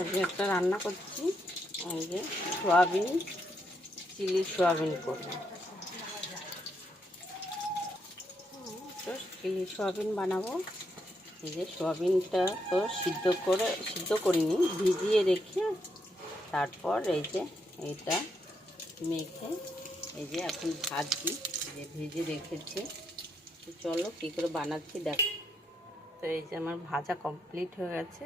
আজকে একটা রান্না করছি, এই যে সোয়াবিন, চিলি সোয়াবিন করবো। তো চিলি সোয়াবিন বানাবো। এই যে সোয়াবিনটা তো সিদ্ধ করিনি, ভিজিয়ে রেখে তারপর এই যে এইটা মেখে এই যে এখন ভাজছি, যে ভেজে রেখেছি। তো চলো কী করে বানাচ্ছি দেখ। তো এই যে আমার ভাজা কমপ্লিট হয়ে গেছে।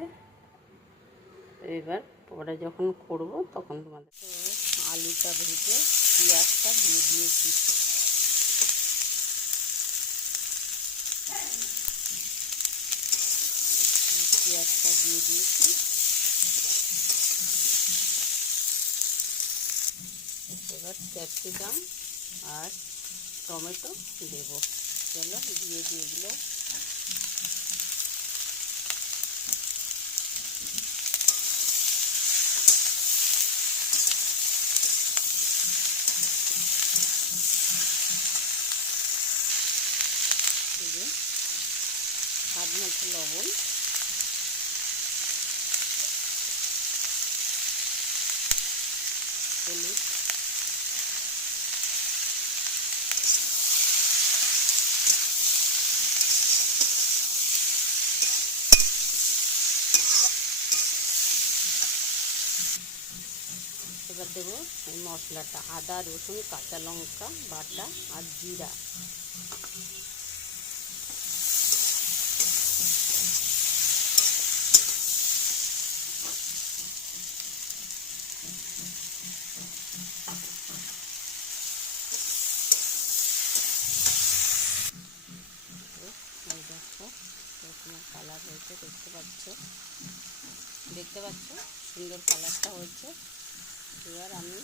তো এবার পরে যখন করব তখন তোমাদের। তো আলুটা ভেজে পেঁয়াজটা দিয়ে দিয়েছি। পেঁয়াজটা দিয়ে দিয়েছি। এবার ক্যাপসিকাম আর টমেটো দেব। চলো দিয়ে এগুলো। স্বাদ মতো লবণ, হলুদ, এবার দেবো এই মশলাটা, আদা রসুন কাঁচা লঙ্কা বাটা আর জিরা। এই দেখো এরকম কালার হয়েছে, দেখতে পাচ্ছ সুন্দর কালারটা হয়েছে। এবার আমি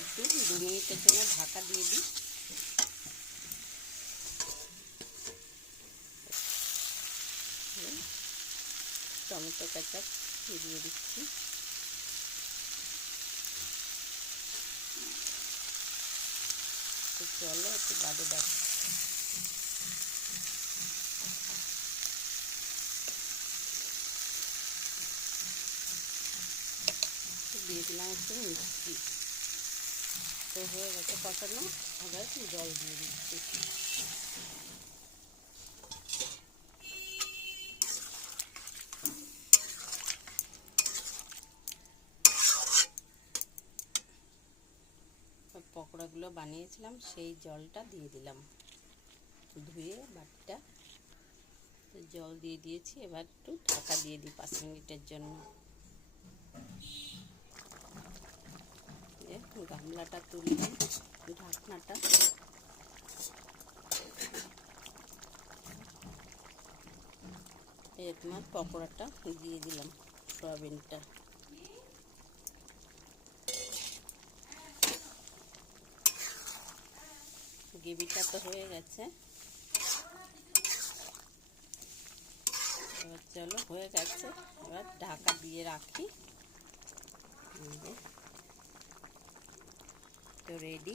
একটু 2 মিনিটের জন্য ঢাকা দিয়ে দিই। টমেটো কেচাপ দিয়ে দিচ্ছি। তো চলো একটু বাদে দেখো। দিয়ে দিলাম একটু মিষ্টি। তো হয়ে গেছে কষানো, আবার জল দিয়ে দিচ্ছি। পকোড়াগুলো বানিয়েছিলাম সেই জলটা দিয়ে দিলাম, ধুয়ে বাটিটা জল দিয়ে দিয়েছি। এবার একটু ঢাকা দিয়ে দিই 5 মিনিটের জন্য। গামলাটা তুললাম, ঢাকনাটা এই তোমার পকোড়াটা দিয়ে দিলাম, সয়াবিনটা। গ্রেভিটা তো হয়ে গেছে। এবার চলো হয়ে গেছে, এবার ঢাকা দিয়ে রাখি। তো রেডি।